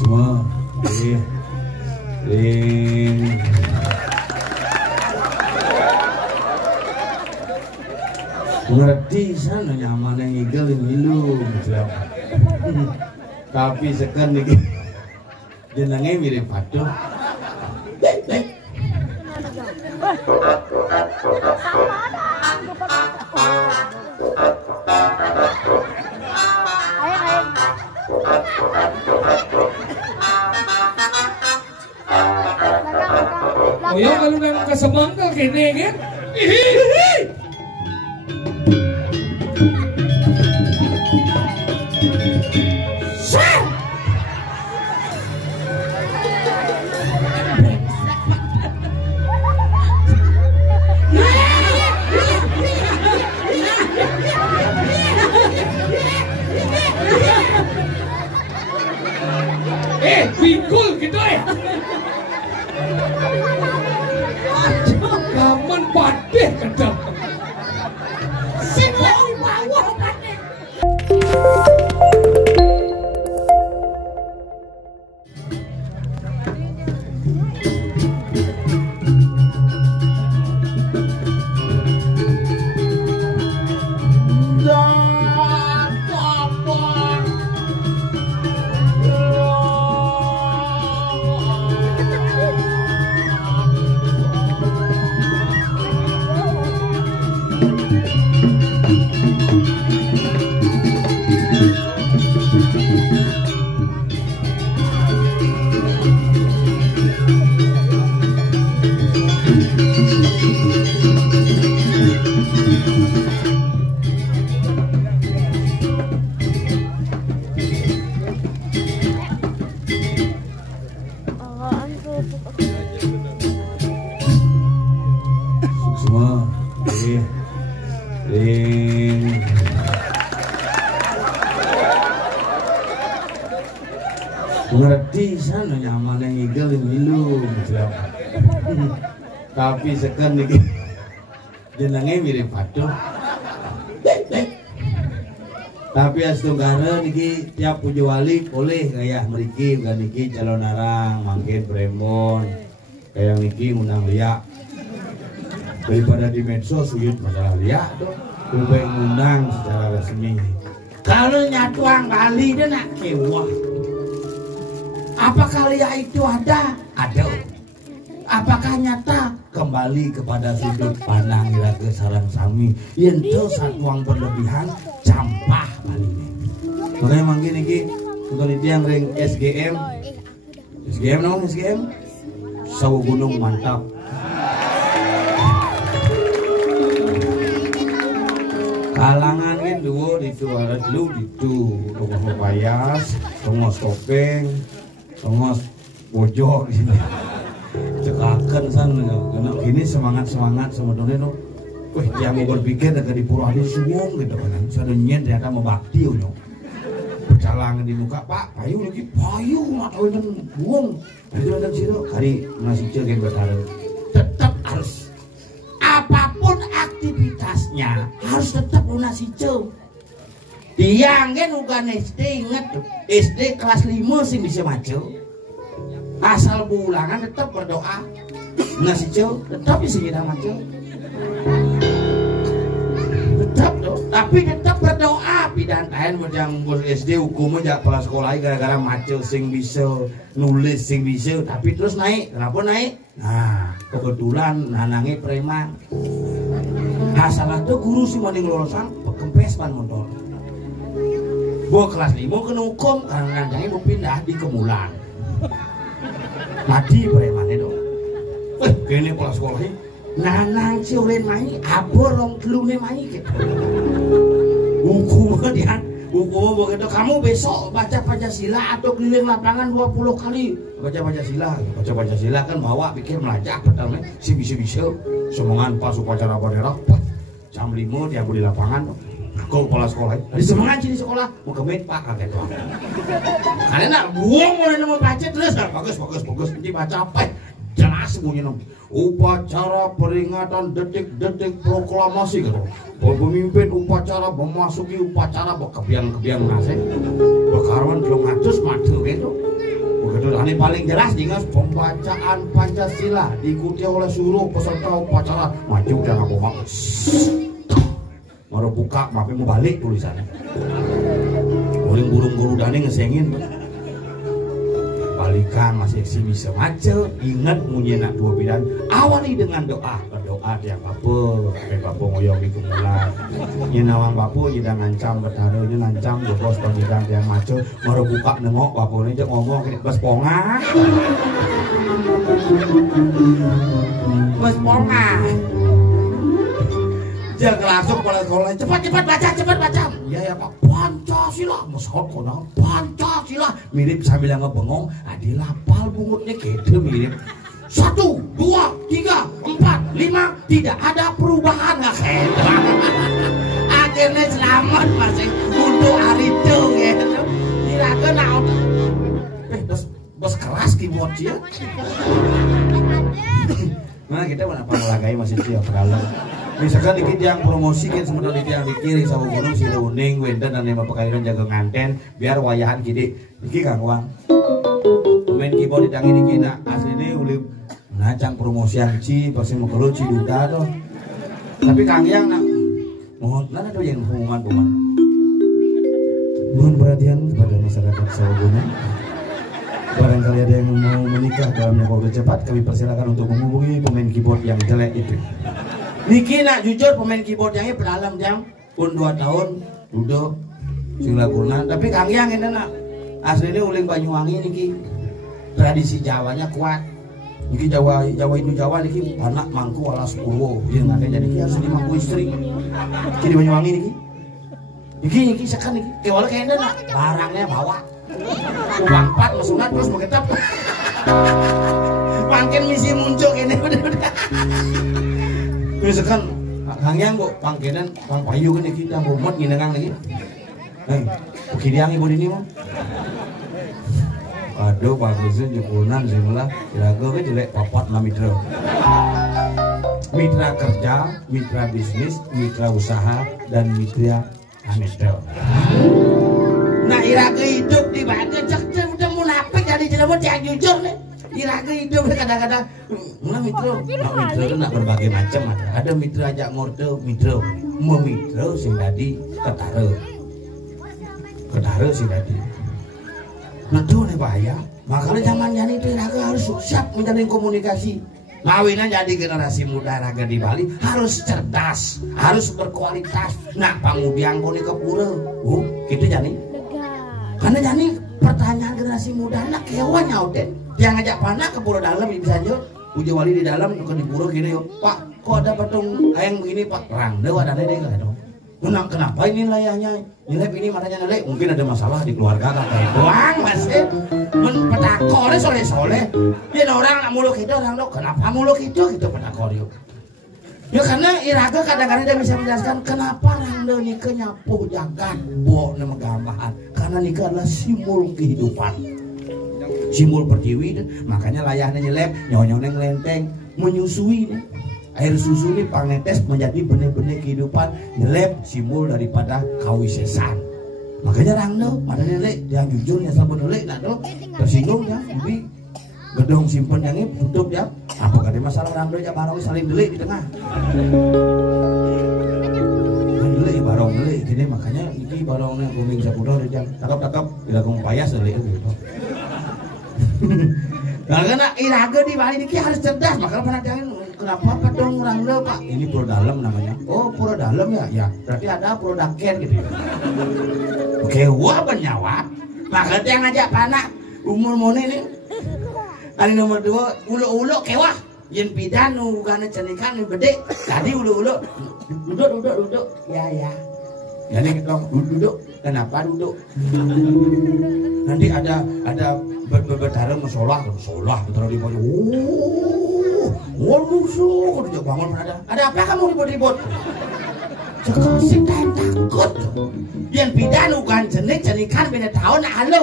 semua ring ngerti sana nyaman yang igel ngilu tapi sekan nih jenengnya mirip patung oh ya kalau memang kesemangka gini kan pikul gitu ya kaman padeh kadang semua bawah padeh semua ring ngerti sana nyaman yang igel ngilu tapi sekan nih jenengnya mirip patung tapi astunggara niki tiap puji wali boleh kayak meriki bukan niki calon arang mangkin premon kayak niki undang liak daripada di medsos suyut masalah liak tuh lebih ngundang secara resmi kalau nyatuang kali dia nak kewah apakah liak itu ada? Apakah nyata? Kembali kepada sudut pandang iraga sarang sami yentu satuang berlebihan campah balinya makanya mangkin iki untuk yang ring SGM namun SGM sawo gunung mantap kalangan kan dua itu ada dulu itu tongos payas tongos topeng tongos pojok gitu cekakan sana kena gini semangat sebetulnya no wih dia mau berpikir dekat di pura di suwung gitu kan sadonyen ternyata mau bakti unyo bercalangan di muka pak payu lagi payu mata itu buang itu ada situ hari nasi cegeng bertaruh tetap harus apapun aktivitasnya harus tetap lunasi ceu tiang kan bukan SD inget SD kelas 5 sih bisa maju asal bulangan tetap berdoa nasi ceu tetap bisa kita maju tetap dong tapi tetap berdoa pidan tain yang SD hukumnya kepala sekolah gara-gara maju sing bisa nulis sing bisa tapi terus naik kenapa naik nah kebetulan nanangnya preman salah tuh guru sih maning lolosan kempes pan motor gua kelas 5 kena hukum karena nandangnya mau pindah di Kemulan mati preman itu gini pola sekolahnya nanang si ulen main abor rong telune main gitu hukumnya begitu kamu besok baca Pancasila atau keliling lapangan 20 kali baca Pancasila kan bawa pikir melajak pertama si bisa semangat pas upacara bendera jam 5 dia di lapangan aku kepala sekolah dari semangat di sekolah mau kemit pak kaget doang karena nak buang mulai nemu baca terus bagus dibaca apa jelas semuanya upacara peringatan detik-detik proklamasi gitu pemimpin upacara memasuki upacara kebiang nasi bekarwan belum ngatus madu gitu Ini paling jelas diingat pembacaan Pancasila diikuti oleh seluruh peserta upacara. Maju dan aku mak. Mau buka, tapi mau balik tulisannya. Uling burung guru dani ngesengin. Balikan masih si bisa macet. Ingat munyenak dua bidan. Awali dengan doa. Berdoa yang apa? Sampai bapak ngoyong di kemulan. Nyenawang bapak nyedang ngancam bertara ini ngancam bos nyedang yang macet. Mau buka nengok bapak ini cek ngomong kini bos ponga. Bos ponga. Jangan langsung pada sekolah cepat baca. Ya Pak, Pancasila mesot kono Pancasila mirip sambil ngebengong adi lapal bungutnya gitu mirip 1, 2, 3, 4, 5 tidak ada perubahan nggak hebat akhirnya selamat masih untuk hari itu gitu kira-kira naon bos keras keyboard ya mana kita mana panglagai masih siap kalau misalkan dikit yang promosikan sementara dikit yang dikiring sama gunung si Uning, Wenden dan lima pekairan jaga nganten biar wayahan gini dikit Kang Wang main keyboard ditangi dikit nak asli ini uli nacang promosian ci pasti mau keluar ci duda tuh tapi Kang Yang nak mohon nana tuh yang hubungan mohon perhatian kepada masyarakat Sawaguna. Barangkali ada yang mau menikah dalam waktu cepat kami persilakan untuk menghubungi pemain keyboard yang jelek itu. Niki nak jujur pemain keyboard yang pedalam jam pun 2 tahun duduk sing laguna tapi Kang Yang ini nak asli ini uling Banyuwangi niki tradisi Jawanya kuat niki Jawa niki anak mangku alas purwo yang ada jadi harus dimangku istri jadi Banyuwangi niki sekan niki kewala kayaknya nak barangnya bawa uang 4 maksudnya terus begitu makin misi muncul ini udah misalkan Kang Yang bu pangkenan pang payu kan kita bomot nginengang lagi kiriang ibu ini mau aduh bagusnya jekunan sebelah kira-kira kan jelek papat lah mitra kerja, mitra bisnis, mitra usaha dan mitra amatir. Nah iraga hidup di baca cek udah munafik jadi jelema yang jujur nih iraga hidup kadang-kadang mitra itu nak berbagai macam ada mitra ajak ngorte mitra memitra sing tadi ketara sing tadi betul nih bahaya makanya zaman jadi itu iraga harus siap menjalin komunikasi ngawinan jadi generasi muda raga di Bali harus cerdas harus berkualitas nah pangudiang koni kepura gitu jadi karena jadi pertanyaan generasi muda anak kewan nyauten yang ngajak panah ke pura dalam bisa aja uji wali di dalam ke di pura gini yo Pak kok ada patung ayang begini Pak perang dewa ada deh nggak dong kenapa ini layahnya nilai ini makanya nilai mungkin ada masalah di keluarga kakak doang masih petakor soleh ya orang nak muluk itu orang lo kenapa muluk itu gitu petakor yuk ya karena iraga kadang-kadang dia bisa menjelaskan kenapa rangda nikah nyapuh jagat bo nama gambahan karena nikah adalah simbol kehidupan simbol pertiwi makanya layahnya nyelep nyonyong lenteng menyusui air susu ini pangnetes menjadi benih-benih kehidupan nyelep simbol daripada kawisesan makanya rangda mana nilai yang jujur yang sabar nilai nak tuh tersinggung ya tapi gedung simpen yang ini tutup ya apa ada masalah rangda ya barong saling delik di tengah delik barong delik gini makanya ini barongnya kuming sapudo jam takap tidak kamu payas delik gitu karena iraga di Bali ini harus cerdas makanya pernah jangan kenapa kadang rangda Pak ini pura dalam namanya oh pura dalam ya berarti ada pura daker gitu oke wah bernyawab makanya yang ngajak panak umur moni ini kali nomor 2 ulo kewah yen pidan bukan cenikan gede tadi ulo duduk ya jadi kita duduk kenapa duduk nanti ada bertarung sholah betul di bawah waduh udah bangun ada apa kamu ribut sekasih takut yang pidan bukan cenikan beda tahun halo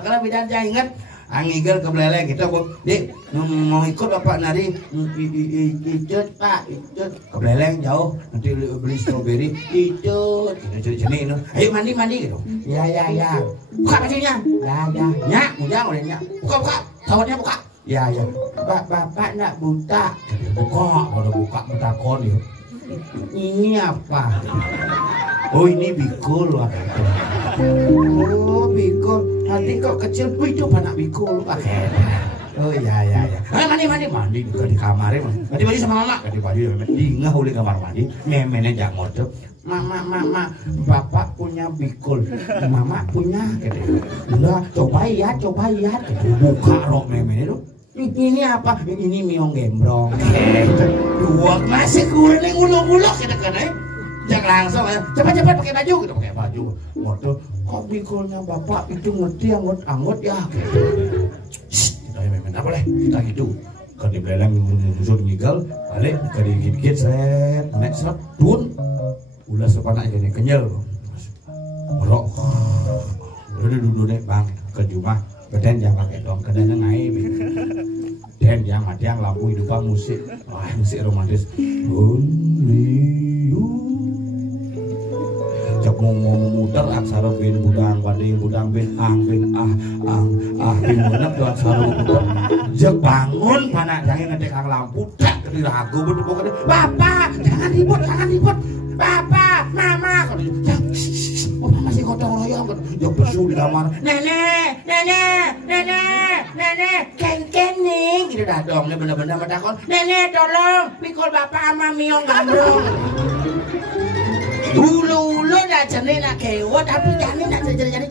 makanya pidan jangan ingat Angigel ke beleleng kita Dik mau ikut bapak nari icut pak icut ke beleleng jauh nanti beli stroberi icut jenis ayo mandi gitu ya buka bajunya ya ujang udah nyak buka sawatnya buka ya bapak nak buta udah buka takon ya ini apa oh ini bikul oh bikul nanti kok kecil itu anak bikul pakai oh ya mandi juga di kamar mandi sama mama ganti baju tinggal di kamar mandi memenya jangan tuh mama bapak punya bikul mama punya gitu udah coba ya gitu buka rok memenya tuh ini apa ini miong gembrong dua masih kuning uluk-uluk gitu kan jangan langsung cepat pakai baju gitu pakai baju motor kok bikulnya bapak itu ngerti anggot ya gitu kita memang tak boleh kita gitu kan di beleleng musuh ngigal balik ke dikit-dikit set naik serap dun ulah sepanak jadi kenyal merok udah duduk nih bang ke rumah beden jangan pakai dong kedanya naik dan yang ada yang lampu hidupan musik musik romantis only you cak mau muter aksara bin budang wading budang bin bin bin bener tuh aksara muter jak bangun panak jangan ngedek ang lampu tak kedi ragu bener pokoknya bapak jangan ribut bapak mama masih gotong royong jak besu di kamar nenek keng-kening gitu dah dong bener-bener menakon nenek tolong pikul bapak sama miong gambrong ulu dah jenis nak kewat tapi jani nak jadi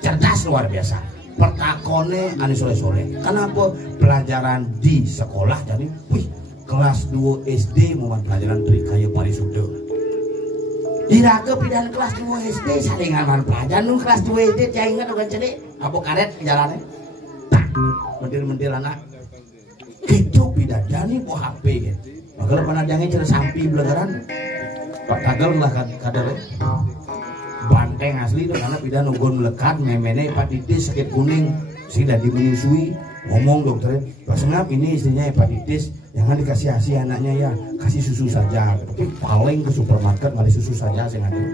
cerdas luar biasa pertakone ane sore-sore kenapa pelajaran di sekolah jadi kelas 2 SD mau pelajaran dari kaya parisuda diraga pidan kelas 2 SD salingan pelajaran kelas 2 SD saya ingat bukan cedik apa karet jalannya mendil anak gitu pidan jani po HP gitu agar panadangnya cerita sampi belegaran Pak Tagel lah kadarnya banteng asli itu karena pidan ugon melekat memene hepatitis sakit kuning sudah menyusui ngomong dokternya Pak Sengap ini istrinya hepatitis jangan dikasih asi anaknya ya kasih susu saja tapi paling ke supermarket malah susu saja saya nggak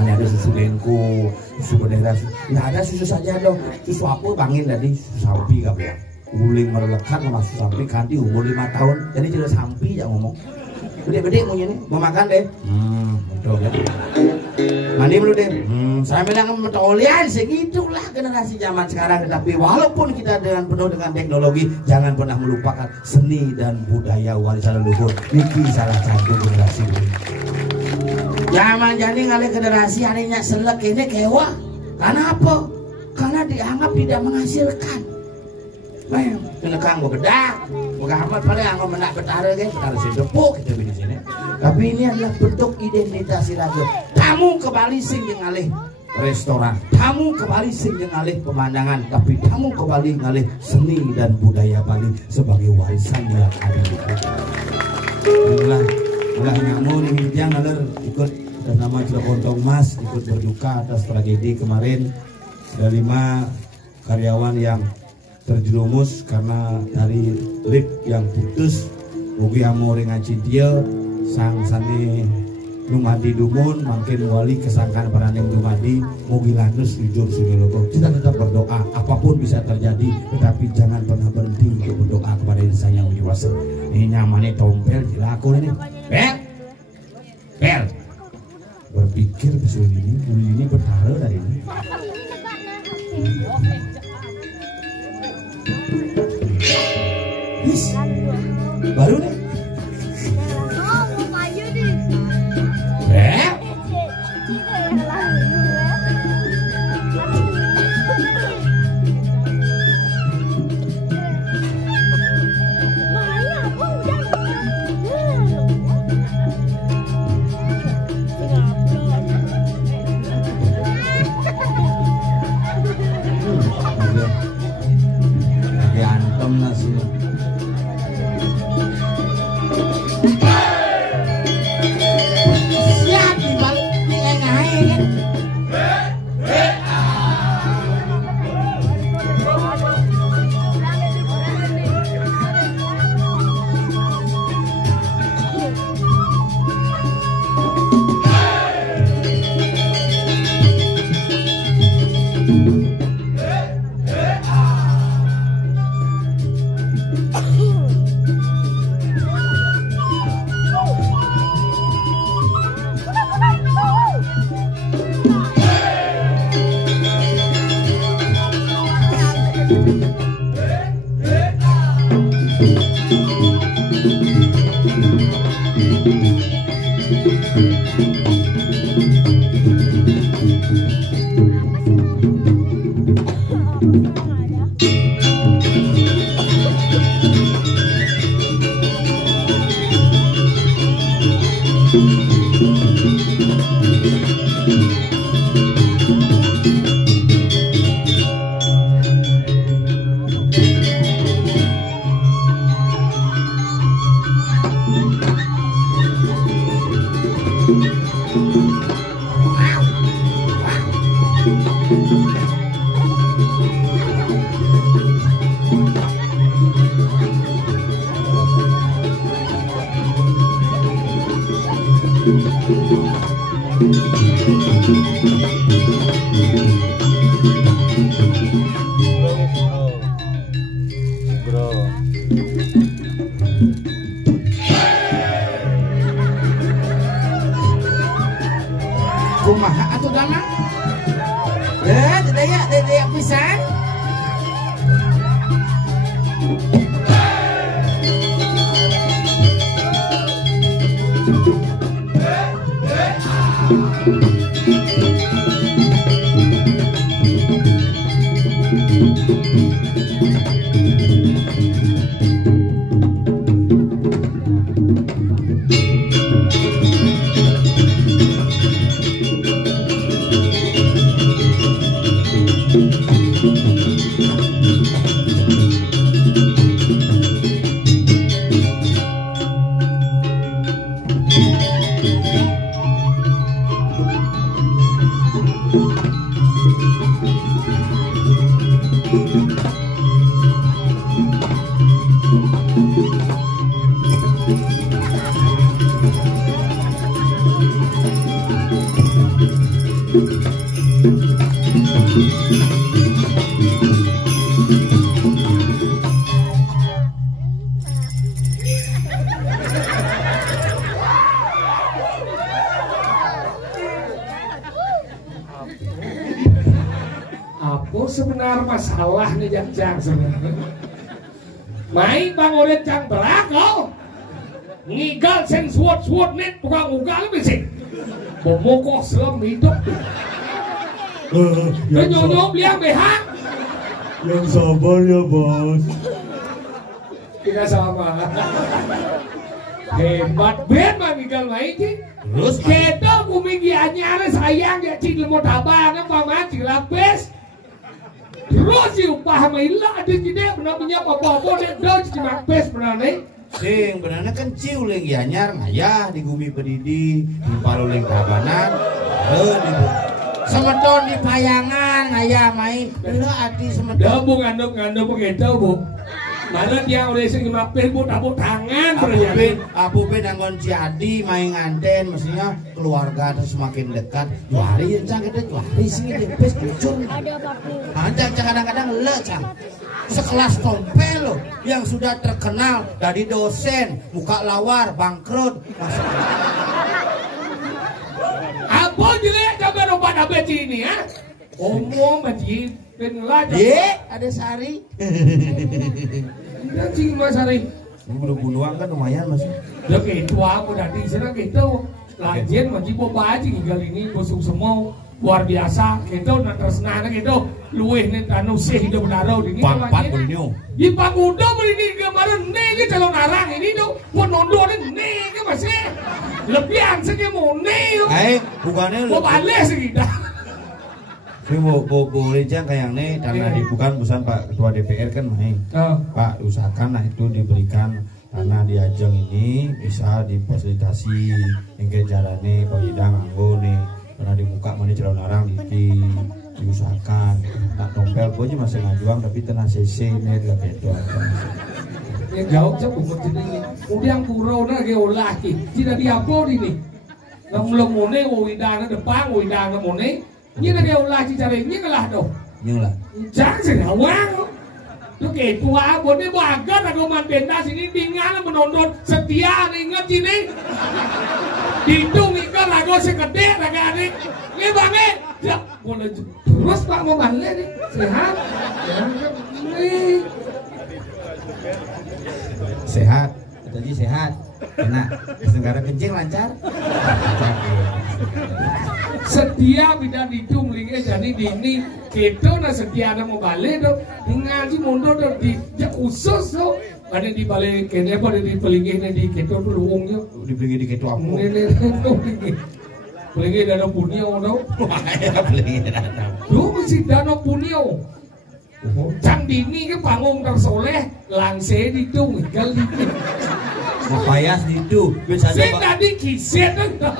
hanya ada susu Denko susu bendera nggak ada susu saja dong susu apa bangin tadi susu sampi gak ya guling merelekat sama susu sampi kanti umur 5 tahun jadi tidak sampi ya ngomong gede-gede punya nih mau makan deh betul ya mandi dulu deh saya bilang metolian segitulah generasi zaman sekarang tetapi walaupun kita dengan penuh dengan teknologi jangan pernah melupakan seni dan budaya warisan leluhur ini salah satu generasi ini zaman jadi ngalih generasi harinya selek ini kewa karena apa? Karena dianggap tidak menghasilkan Kenekang gue bedak, gue amat paling aku menak betara kan, betara sedepuk kita di sini. Tapi ini adalah bentuk identitas Siraga. Kamu kembali sing ngalih restoran, kamu kembali sing ngalih pemandangan, tapi kamu kembali ngalih seni dan budaya Bali sebagai warisan yang ada di kita. Inilah nyamu nih yang ngalir ikut atas nama Cilekontong Mas ikut berduka atas tragedi kemarin ada 5 karyawan yang terjerumus karena dari lift yang putus. Mugi amo ringan cintia sang sani Dumadi Dumun makin wali kesangkan paraning Dumadi mugi landus jujur sudilogo. Kita tetap berdoa apapun bisa terjadi tetapi jangan pernah berhenti untuk berdoa kepada Sang Yang Widi Wasa. Ini nyamane tompel dilaku ini. Bel. Berpikir besul ini bertaruh dari ini. Baru nih. Kumaha atuh damang? Dedek pisan. Apa sebenarnya masalahnya Jang sebenarnya? Main bang udah Jang berakal, ngigal sen suat net tukang ugal bisik, pemokoh selam hidup. Nyonyom liang behang. Yang sabar ya bos. Tidak sama. Hebat ben bang ngigal main sih. Terus Kita kuminggi anyar sayang ya cing lemot abang paman cing lapis. Terus si upah maila ada jide benar punya apa-apa dek dong cing lapis benar nih. sing benarnya kan ciu leng anyar ngayah di Gumi Pedidi di Palu leng Tabanan di Semedon di Payangan ngayah main. Lha adi semedon. Dah bu ngandung begitu bu. Mana dia udah sing lapis bu tabuk tangan Abu Ben anggon Ciadi main nganten mestinya keluarga terus semakin dekat. Juari cang kita juari sini dempes kucung. Ada papi. Cang kadang-kadang le cang. Sekelas tompel loh yang sudah terkenal dari dosen muka lawar bangkrut masuk. Apa jelek jaga obat abet ini ya? Omong majid penlah. Ye, ada Sari. Dan cing Mas Ari. Bunuh-bunuhan kan lumayan masih. Udah gitu apa dari sana gitu. Lajen majid boba aja tinggal ini busuk semua. Luar biasa, gitu, nah tersenana gitu, luweh nih anu sih hidup darau ini. Pampat beliau. Di Paguda beli ini kemarin nih calon narang ini tuh, pun nondo nih ke masih lebihan segi mau nih. Bukannya Mau balik sih kita. Ini boleh jang kayak nih karena bukan bukan Pak Ketua DPR kan main. Pak usahakan lah itu diberikan karena di Ajeng ini bisa difasilitasi hingga jalannya Pak Idang anggo nih. Karena di muka mana jalan larang diusahakan tak tompel gue aja masih ngajuang tapi tenang CC nih gak bedo Ya jauh jauh bukan jadi udah kurau na ke olah ki tidak diapo ini ngamlong mone widana depan widana mone ini na ke olah ki cari ini kalah doh nyela jangan senawang lu kayak tua bone bagan aku manbenda sini tinggal menonton setia ingat sini Didung ikan lagu segede raga adik ini banget ya boleh terus Pak mau balik nih sehat Sehat, jadi sehat. Enak. Negara kencing lancar. Setia bida didung linge jadi dini keto na setia na mau balik do ngaji mundur do di usus do ada di balik kene pada di pelingin di keto do luungnya Di di keto apa? pelingin dana punio do Ya pelingin dana. do mesti dana punio Cang dini ke panggung tersoleh langse didung gal dini Mapayas itu biasanya saya tadi kiset do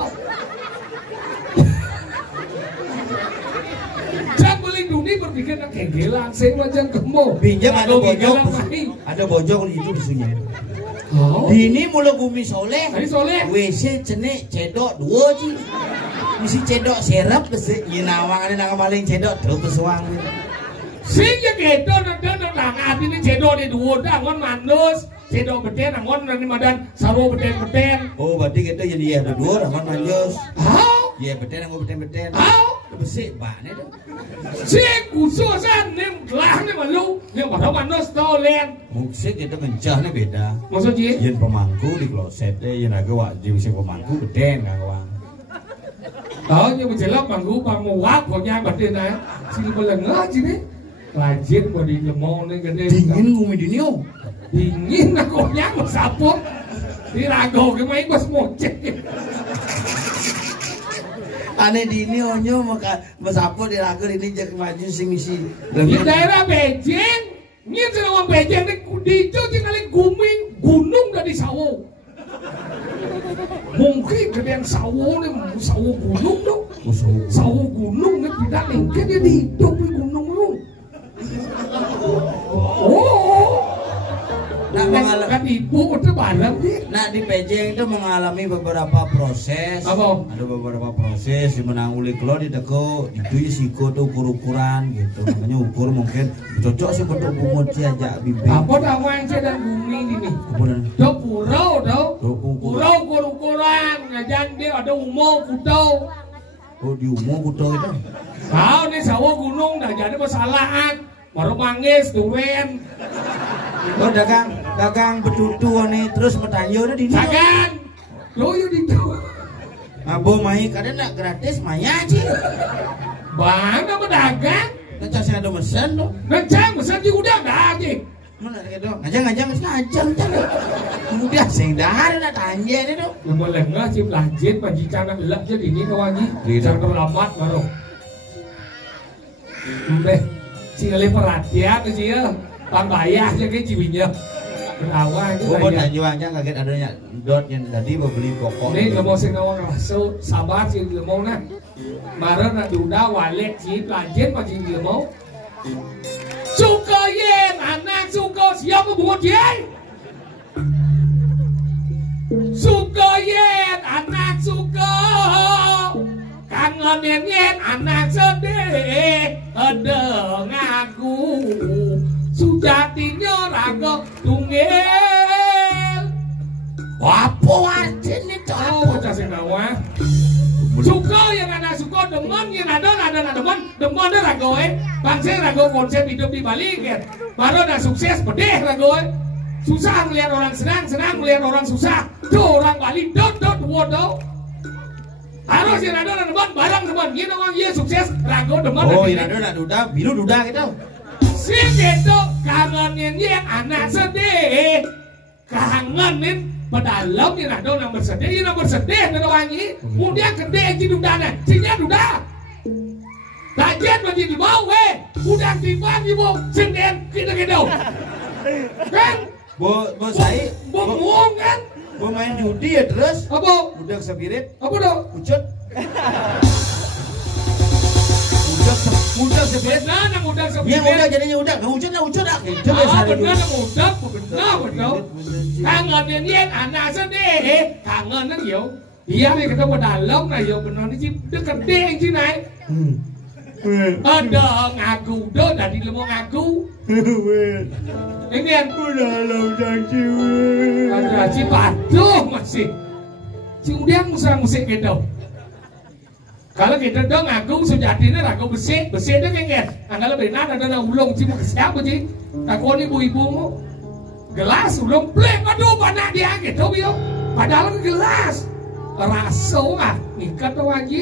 dunia berpikir nak kegelang, saya macam kemo. Pinjam ada bojong itu di sini. Oh. Dini mula bumi soleh. Hari soleh. WC cenek cedok dua ji. Misi cedok serap besi. Yenawang ada nang maling cedok terus pesuang. Sehingga kita nak tangan ini cedok di dua dah, ngon manus. Cedok beten, ngon nanti madan sawo beten. Oh berarti kita jadi ya dua, ngon manjus. How? Ya beten, ngon beten. How? Besi banget tu. Si khususan nem kelah nem malu, nem pada manus tahu len. Musik kita mencah ni beda. Maksudnya? Yen pemangku di kloset deh, yen agak wajib si pemangku beten kan wang. Oh, nhưng mà chỉ lắm bằng ngũ bằng một quát của nhau bật trên này, xin một lần nữa chứ đấy. Là chết của đi làm môn nên cái đêm. Dingin ngumi di niu. Dingin là con nhát một sạp phố. Đi ra gồ cái máy bus một chết. Aneh di niu maka besapu di lagu ini jadi maju sing misi. Di daerah Beijing, ini orang Beijing di itu tinggalin gunung dari sawo. Mungkin kemudian sawo nih sawo gunung dong. Sawo gunung nih tidak mungkin dia di hidup di gunung lu. Oh. Nah, kan ibu itu bareng sih. Nah di Beijing itu mengalami beberapa proses. Apa? Ada beberapa proses di menanguli kalau di teko itu siko tuh ukur-ukuran gitu. Makanya ukur mungkin cocok sih bentuk bungut aja bibir. Apa namanya dan bumi ini? Ukuran. Do purau do. Purau ukur-ukuran. Ngajan dia ada umur kutau. Oh di umur kuto itu. Tahu nih sawo gunung dah jadi persalahan. Baru manggis duren. Oh dagang betutu nih terus metanyo di sini. Dagang. Lo yuk di tu. Abo mai kadang nak gratis maya aja. Mana pedagang? Ngecas ada mesin tuh. Ngecas mesin juga udah nggak aja. Mana gitu? Ngajang kemudian sing dahar nak tanya ni tu. Yang boleh nggak sih lanjut majikan nak lelak jadi ini kawan ni. Jangan terlambat baru. Udah. Si kali perhatian tu sih ya. Bang bayar je ke cibinya. Awal tu. Oh tanya aja kaget adanya dot yang tadi beli pokok. Ni lemau sing nawang rasu sabar si lemau nak. Mara nak duda walek si lanjut macam lemau. Suka yen anak suka siapa buat dia? Suka yen anak suka kangen yen anak sedih ada ngaku sujatinya raga tunggil. Apa artinya itu? Oh, cacing nawa. Suka yang anak suka demen yang ada demen dah raga bangsa raga konsep hidup di Bali kan. Baru dah sukses pedih raga. Susah melihat orang senang melihat orang susah. Tuh orang Bali dot wodo. Harus yang ada demen barang demen. Ini orang dia sukses raga demen. Oh, yang ada duda biru duda gitu. Si gitu kangenin yang anak sedih. Kangenin pedalam yang ada yang bersedih dan wangi. Kemudian gede yang dudana. Sinya duda. Kajian masih di bawah. Udah tiba di bawah. Senden kita gitu. Kan? Bo saya. Bohong kan? Bo main judi ya terus. Apa? Udah sepirit. Apa dong? Ucut. Udah sepirit. Benar yang udah sepirit. Yang udah jadinya udah. Nggak ucut lah ucut lah. Benar yang udah. Benar. Kangenin yang anak sedih. Kangen yang yo. Iya nih kita dalam nah yo benar ni sih dekat deh yang sini. Ada ngaku do dari lemong ngaku. Ini yang Udah langsung sih. ada si patuh masih. Si udah musik gitu. Kalau kita dong ngaku sejatinya ragu besi dia kengen. Anggap benar ada ulung sih mau siapa sih? Aku ni ibu-ibumu. gelas belum plek, aduh mana dia gitu bio, padahal gelas raso ah, ikat tuh anjing.